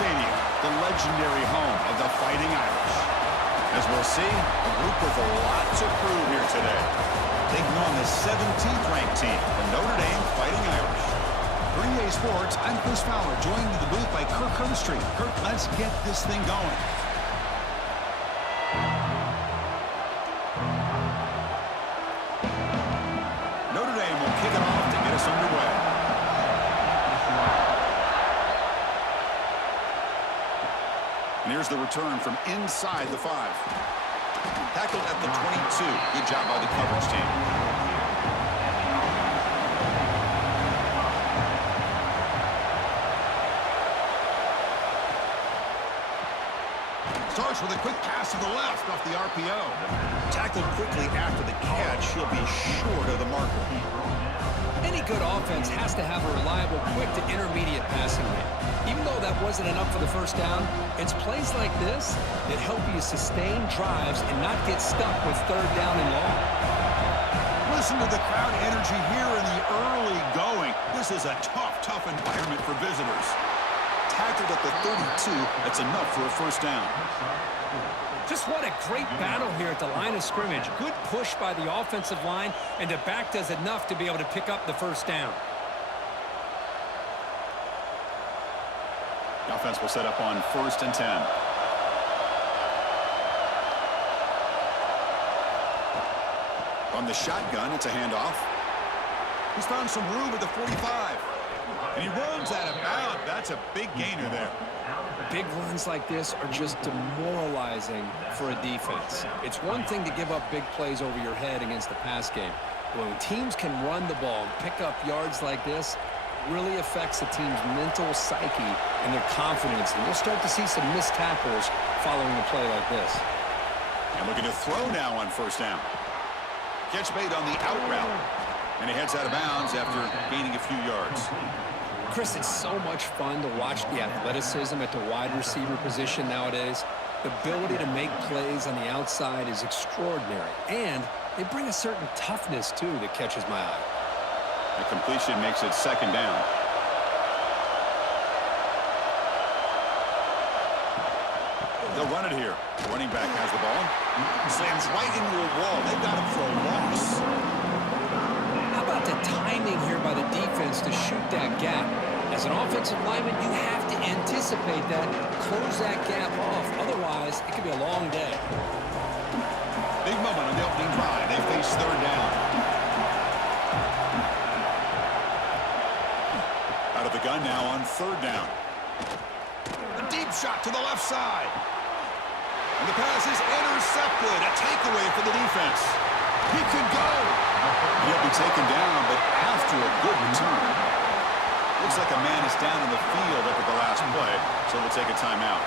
Stadium, the legendary home of the Fighting Irish. As we'll see, a group with a lot to prove here today. Taking on the 17th ranked team, the Notre Dame Fighting Irish. For EA Sports, I'm Chris Fowler, joined in the booth by Kirk Herbstreit. Kirk, let's get this thing going. Notre Dame will kick it off to get us underway. And here's the return from inside the 5. Tackled at the 22. Good job by the coverage team. Starts with a quick pass to the left off the RPO. Tackled quickly after the catch. He'll be short of the marker. Any good offense has to have a reliable, quick to intermediate passing rate. Even though that wasn't enough for the first down, it's plays like this that help you sustain drives and not get stuck with third down and long. Listen to the crowd energy here in the early going. This is a tough environment for visitors. Tackled at the 32. That's enough for a first down. Just what a great battle here at the line of scrimmage. Good push by the offensive line, and the back does enough to be able to pick up the first down. The offense will set up on 1st and 10. On the shotgun, it's a handoff. He's found some room at the 45. And he runs out of bounds. That's a big gainer there. Big runs like this are just demoralizing for a defense. It's one thing to give up big plays over your head against the pass game. When teams can run the ball and pick up yards like this, it really affects the team's mental psyche and their confidence. And you'll start to see some missed tackles following a play like this. And looking to throw now on 1st down. Catch made on the out route. And he heads out of bounds after gaining a few yards. Chris, it's so much fun to watch the athleticism at the wide receiver position nowadays. The ability to make plays on the outside is extraordinary. And they bring a certain toughness, too, that catches my eye. The completion makes it 2nd down. They'll run it here. Running back has the ball. Slams right into a wall. They've got him for a loss. How about the timing here by the defense to shoot that gap? As an offensive lineman, you have to anticipate that, close that gap off. Otherwise, it could be a long day. Big moment on the opening drive. They face 3rd down. Out of the gun now on 3rd down. A deep shot to the left side. And the pass is intercepted. A takeaway for the defense. He could go. He'll be taken down, but after a good return. Looks like a man is down in the field after the last play, so we'll take a timeout.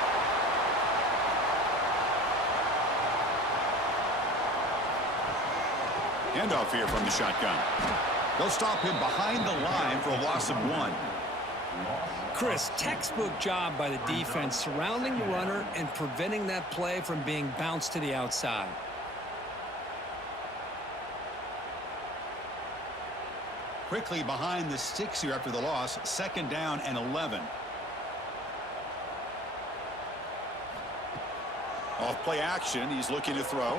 Handoff here from the shotgun. They'll stop him behind the line for a loss of 1. Chris, textbook job by the defense surrounding the runner and preventing that play from being bounced to the outside. Quickly behind the sticks here after the loss. 2nd down and 11. Off play action. He's looking to throw.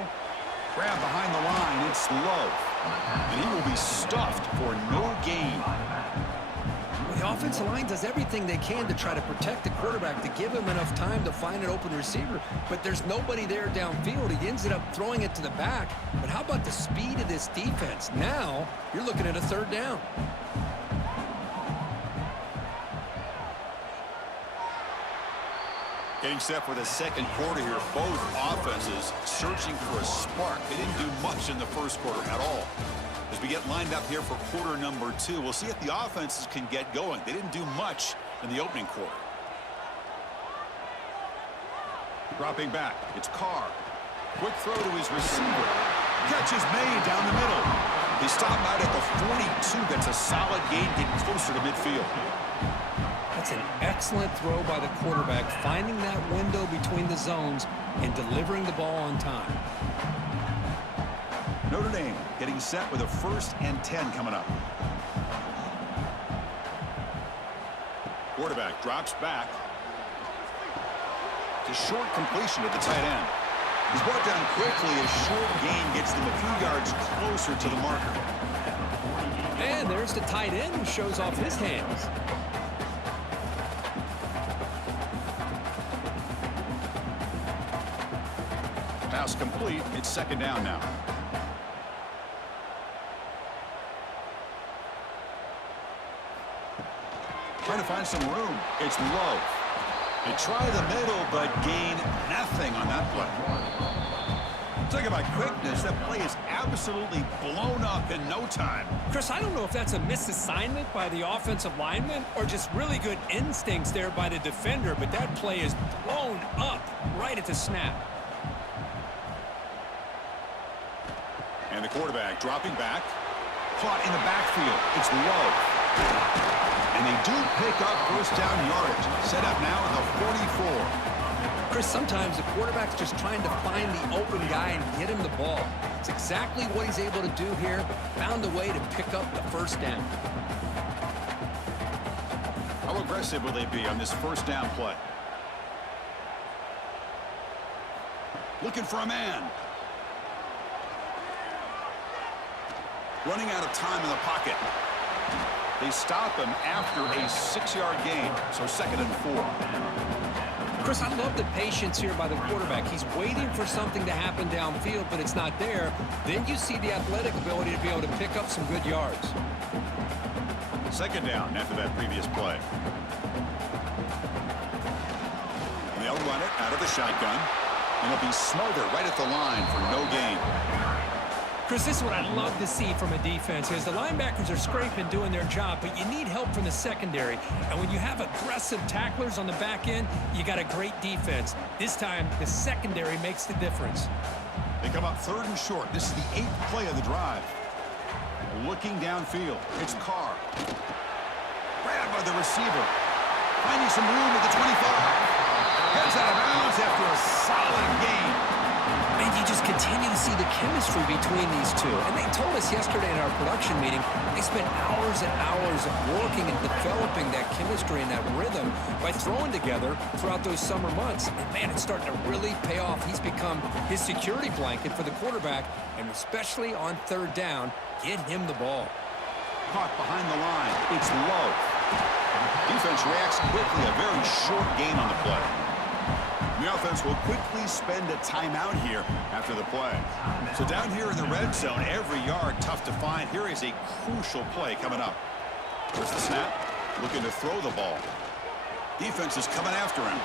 Grab behind the line. It's low. And he will be stuffed for no gain. The offensive line does everything they can to try to protect the quarterback, to give him enough time to find an open receiver. But there's nobody there downfield. He ends up throwing it to the back. But how about the speed of this defense? Now you're looking at a 3rd down. Getting set for the 2nd quarter here. Both offenses searching for a spark. They didn't do much in the 1st quarter at all. As we get lined up here for quarter number 2, we'll see if the offenses can get going. They didn't do much in the opening quarter. Dropping back, it's Carr. Quick throw to his receiver. Catch is made down the middle. They stop out at the 42. That's a solid gain, getting closer to midfield. That's an excellent throw by the quarterback, finding that window between the zones and delivering the ball on time. Notre Dame getting set with a 1st and 10 coming up. Quarterback drops back. It's a short completion to the tight end. He's brought down quickly. A short gain gets them a few yards closer to the marker. And there's the tight end who shows off his hands. Pass complete. It's second down now. Trying to find some room. It's low. They try the middle, but gain nothing on that play. Talk about quickness. That play is absolutely blown up in no time. Chris, I don't know if that's a misassignment by the offensive lineman or just really good instincts there by the defender, but that play is blown up right at the snap. And the quarterback dropping back. Caught in the backfield. It's low. And they do pick up first down yardage. Set up now at the 44. Chris, sometimes the quarterback's just trying to find the open guy and get him the ball. It's exactly what he's able to do here. Found a way to pick up the first down. How aggressive will they be on this first down play? Looking for a man. Running out of time in the pocket. They stop him after a 6-yard gain, so second and 4. Chris, I love the patience here by the quarterback. He's waiting for something to happen downfield, but it's not there. Then you see the athletic ability to be able to pick up some good yards. Second down after that previous play. And they'll run it out of the shotgun, and it'll be smothered right at the line for no gain. Chris, this is what I love to see from a defense is the linebackers are scraping, doing their job, but you need help from the secondary. And when you have aggressive tacklers on the back end, you got a great defense. This time, the secondary makes the difference. They come up third and short. This is the 8th play of the drive. Looking downfield. It's Carr. Grabbed by the receiver. Finding some room at the 25. Heads out of bounds after a solid gain. And you just continue to see the chemistry between these two. And they told us yesterday in our production meeting, they spent hours and hours of working and developing that chemistry and that rhythm by throwing together throughout those summer months. And, man, it's starting to really pay off. He's become his security blanket for the quarterback, and especially on third down, get him the ball. Caught behind the line. It's low. Defense reacts quickly. A very short gain on the play. The offense will quickly spend a timeout here after the play. So down here in the red zone, every yard tough to find. Here is a crucial play coming up. There's the snap. Looking to throw the ball. Defense is coming after him.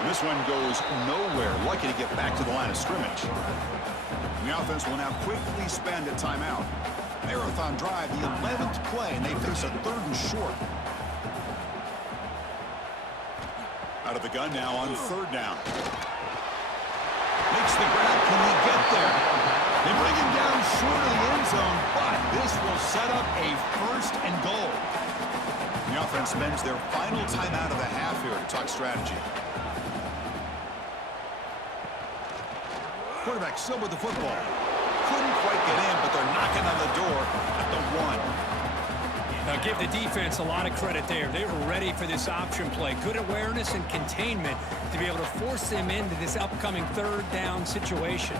And this one goes nowhere. Lucky to get back to the line of scrimmage. And the offense will now quickly spend a timeout. Marathon drive, the 11th play, and they face a third and short. Out of the gun now on third down. Makes the grab. Can he get there? They bring him down short of the end zone, but this will set up a first and goal. The offense spends their final timeout of the half here to talk strategy. Quarterback still with the football. Couldn't quite get in, but they're knocking on the door at the 1. Now, give the defense a lot of credit there. They were ready for this option play. Good awareness and containment to be able to force them into this upcoming third down situation.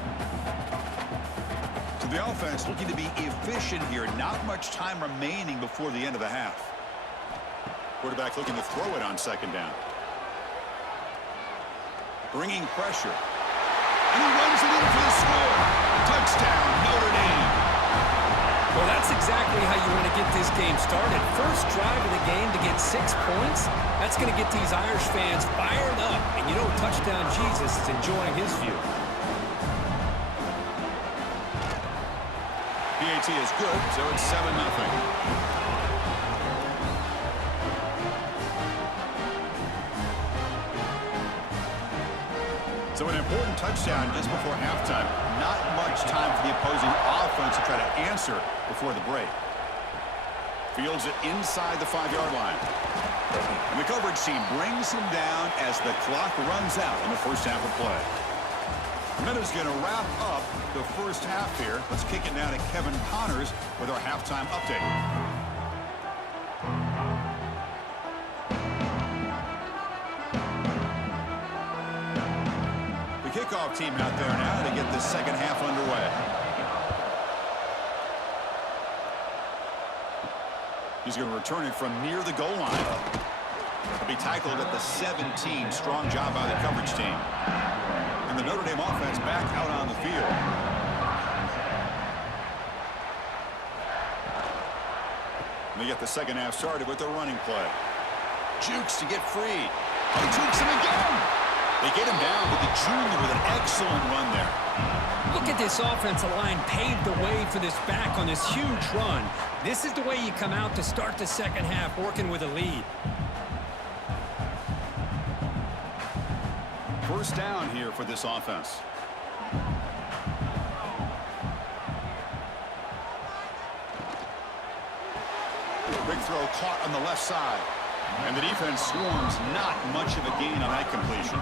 So the offense looking to be efficient here. Not much time remaining before the end of the half. Quarterback looking to throw it on second down. Bringing pressure. And he runs it in for the score. Touchdown, Notre Dame. Well, that's exactly how you want to get this game started. First drive of the game to get 6 points, that's going to get these Irish fans fired up. And you know, touchdown Jesus is enjoying his view. PAT is good, so it's 7-0. So an important touchdown just before halftime. Not much time for the opposing offense to try to answer before the break. Fields it inside the 5-yard line. And the coverage team brings him down as the clock runs out in the first half of play. And that is going to wrap up the first half here. Let's kick it now to Kevin Connors with our halftime update. kickoff team out there now to get this second half underway. He's going to return it from near the goal line. He'll be tackled at the 17. Strong job by the coverage team. And the Notre Dame offense back out on the field. They get the second half started with their running play. Jukes to get free. Oh, jukes him again. They get him down, but the junior with an excellent run there. Look at this offensive line paved the way for this back on this huge run. This is the way you come out to start the second half, working with a lead. First down here for this offense. Big throw caught on the left side. And the defense swarms, not much of a gain on that completion.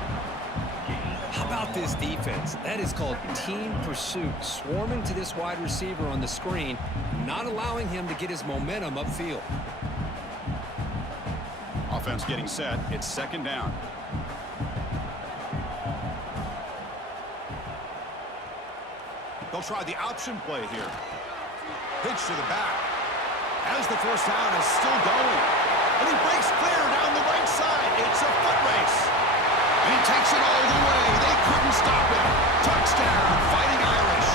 How about this defense? That is called team pursuit. Swarming to this wide receiver on the screen, not allowing him to get his momentum upfield. Offense getting set. It's second down. They'll try the option play here. Pitch to the back. As the first down is still going. And he breaks clear down the right side. It's a foot race. And he takes it all the way. They couldn't stop him. Touchdown, Fighting Irish.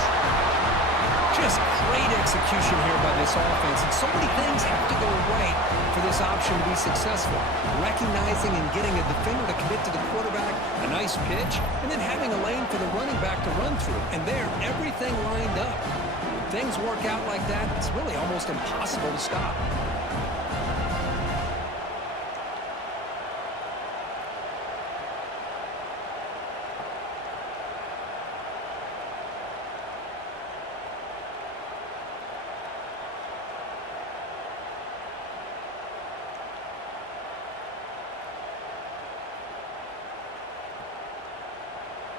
Just great execution here by this offense. And so many things have to go right for this option to be successful. Recognizing and getting a defender to commit to the quarterback, a nice pitch, and then having a lane for the running back to run through. And there, everything lined up. When things work out like that, it's really almost impossible to stop.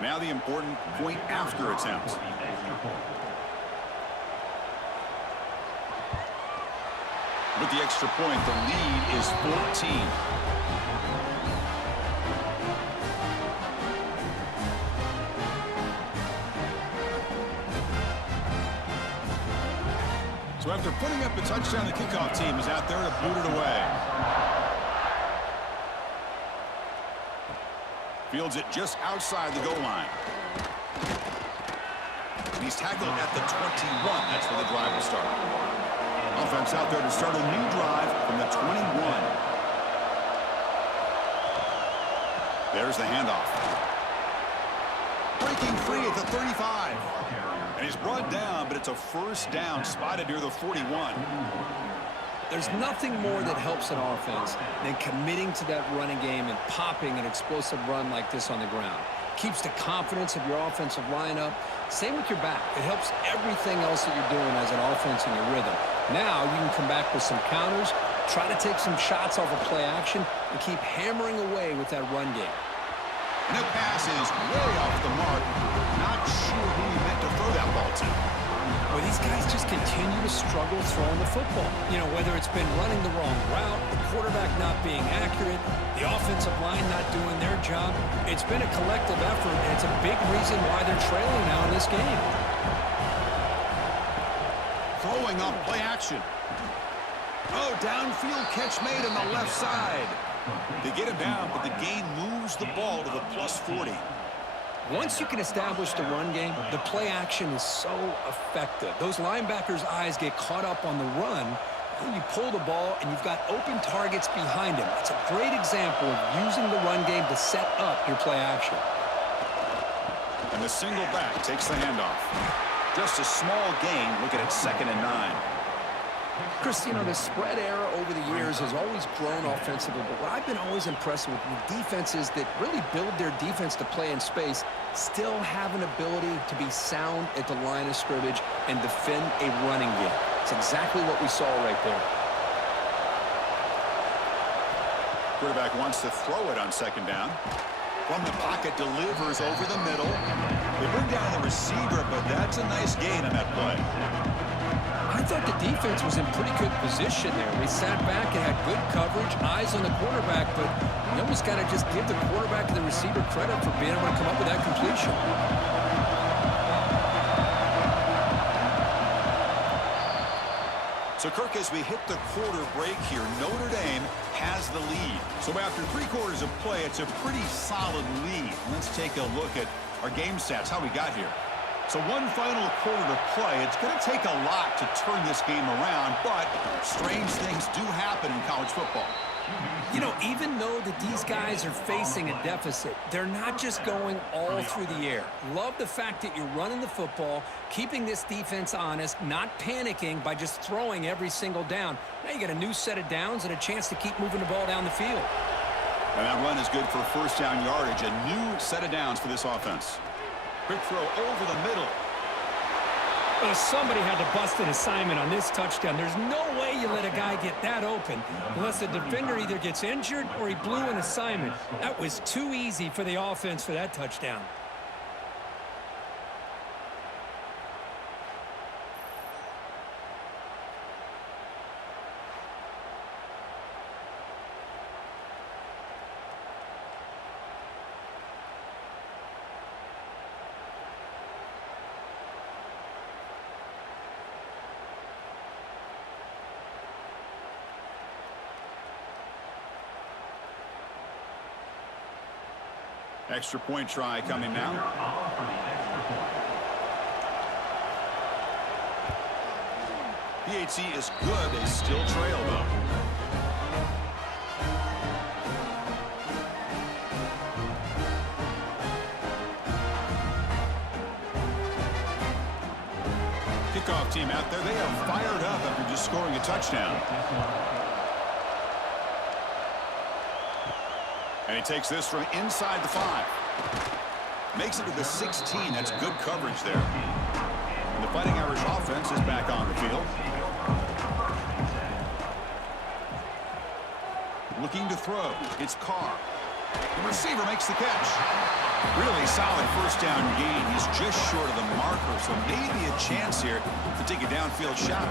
Now the important point after attempt. With the extra point, the lead is 14. So after putting up a touchdown, the kickoff team is out there to boot it away. Fields it just outside the goal line. And he's tackled at the 21. That's where the drive will start. Offense out there to start a new drive from the 21. There's the handoff. Breaking free at the 35. And he's brought down, but it's a first down spotted near the 41. There's nothing more that helps an offense than committing to that running game and popping an explosive run like this on the ground. Keeps the confidence of your offensive lineup. Same with your back. It helps everything else that you're doing as an offense in your rhythm. Now you can come back with some counters, try to take some shots off of play action, and keep hammering away with that run game. And the pass is way off the mark. Not sure who he meant to throw that ball to. Well, these guys just continue to struggle throwing the football. You know, whether it's been running the wrong route, the quarterback not being accurate, the offensive line not doing their job. It's been a collective effort, and it's a big reason why they're trailing now in this game. Throwing off play action. Oh, downfield catch made on the left side. They get him down, but the gain moves the ball to the plus 40. Once you can establish the run game, the play action is so effective. Those linebackers' eyes get caught up on the run, and you pull the ball, and you've got open targets behind him. It's a great example of using the run game to set up your play action. And the single back takes the handoff. Just a small gain, looking at 2nd and 9. Chris, you know, the spread era over the years has always grown offensively, but what I've been always impressed with defenses that really build their defense to play in space still have an ability to be sound at the line of scrimmage and defend a running game. It's exactly what we saw right there. Quarterback wants to throw it on 2nd down. From the pocket, delivers over the middle. They bring down the receiver, but that's a nice gain on that play. I thought the defense was in pretty good position there. They sat back and had good coverage, eyes on the quarterback, but you almost got to just give the quarterback and the receiver credit for being able to come up with that completion. So, Kirk, as we hit the quarter break here, Notre Dame has the lead. So after 3 quarters of play, it's a pretty solid lead. Let's take a look at our game stats, how we got here. So 1 final quarter to play. It's going to take a lot to turn this game around, but strange things do happen in college football. You know, even though that these guys are facing a deficit, they're not just going all through the air. Love the fact that you're running the football, keeping this defense honest, not panicking by just throwing every single down. Now you got a new set of downs and a chance to keep moving the ball down the field. And that run is good for first down yardage, a new set of downs for this offense. Quick throw over the middle. Well, somebody had to bust an assignment on this touchdown. There's no way you let a guy get that open unless the defender either gets injured or he blew an assignment. That was too easy for the offense for that touchdown. Extra point try coming now. PHC is good. They still trail, though. Kickoff team out there. They are fired up after just scoring a touchdown. And he takes this from inside the 5. Makes it to the 16. That's good coverage there. And the Fighting Irish offense is back on the field. Looking to throw. It's Carr. The receiver makes the catch. Really solid first down gain. He's just short of the marker, so maybe a chance here to take a downfield shot.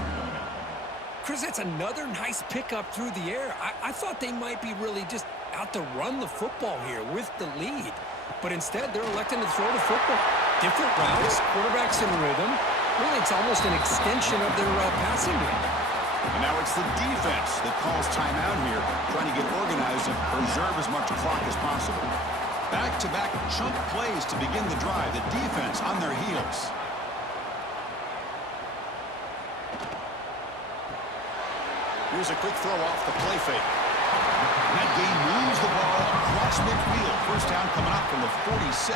Chris, that's another nice pickup through the air. I thought they might be really just out to run the football here with the lead. But instead, they're electing to throw the football. Different routes, quarterbacks in rhythm. Really, it's almost an extension of their passing game. And now it's the defense that calls timeout here, trying to get organized and preserve as much clock as possible. Back-to-back chunk plays to begin the drive. The defense on their heels. Here's a quick throw off the play fake. And that game moves the ball across midfield. First down coming up from the 46.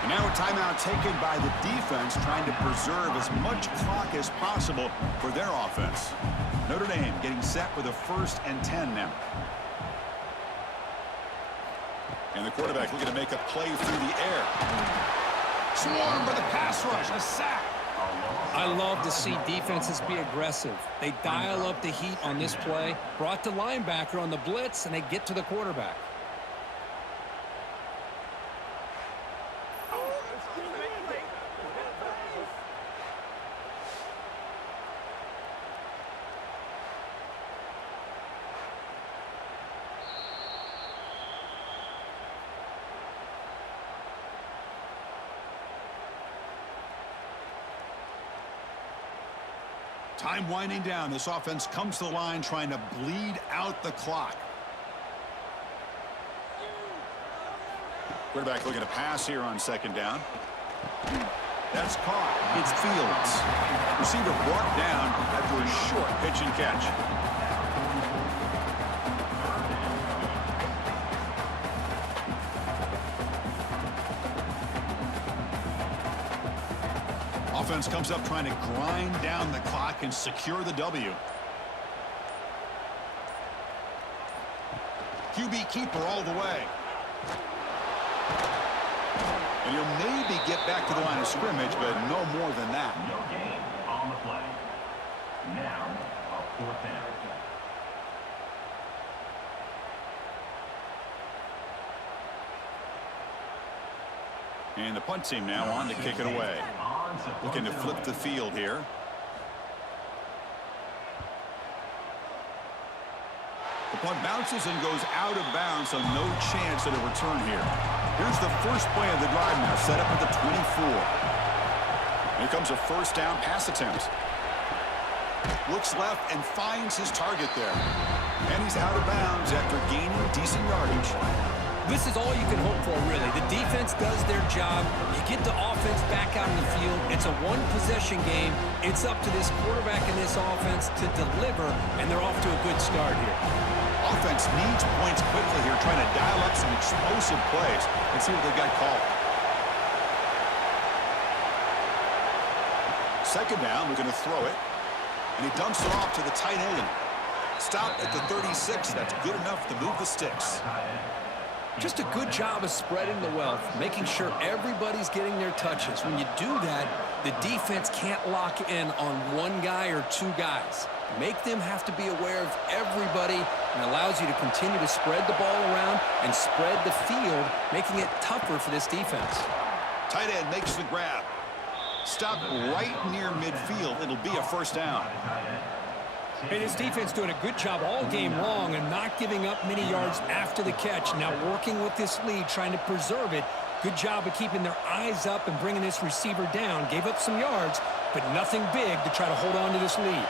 And now a timeout taken by the defense, trying to preserve as much clock as possible for their offense. Notre Dame getting set with a 1st and 10 now. And the quarterback looking to make a play through the air. Swarmed by the pass rush. A sack. I love to see defenses be aggressive. They dial up the heat on this play, brought the linebacker on the blitz, and they get to the quarterback. Time winding down. This offense comes to the line trying to bleed out the clock. Quarterback looking to pass here on 2nd down. That's caught. It's Fields. Receiver brought down after a short pitch and catch. Offense comes up trying to grind down the clock and secure the W. QB keeper all the way. And he'll maybe get back to the line of scrimmage, but no more than that. No gain on the play. Now, a 4th down. And the punt team now on to kick it away. Looking to flip the field here. The punt bounces and goes out of bounds, so no chance at a return here. Here's the first play of the drive now, set up at the 24. Here comes a first down pass attempt. Looks left and finds his target there. And he's out of bounds after gaining decent yardage. This is all you can hope for, really. The defense does their job. You get the offense back out in the field. It's a one-possession game. It's up to this quarterback and this offense to deliver, and they're off to a good start here. Offense needs points quickly here, trying to dial up some explosive plays. Let's see what they've got called. Second down, we're going to throw it. And he dumps it off to the tight end. Stop at the 36. That's good enough to move the sticks. Just a good job of spreading the wealth, making sure everybody's getting their touches. When you do that, the defense can't lock in on one guy or two guys. Make them have to be aware of everybody, and allows you to continue to spread the ball around and spread the field, making it tougher for this defense. Tight end makes the grab. Stop right near midfield. It'll be a first down. And his defense doing a good job all game long and not giving up many yards after the catch. Now working with this lead, trying to preserve it. Good job of keeping their eyes up and bringing this receiver down. Gave up some yards, but nothing big to try to hold on to this lead.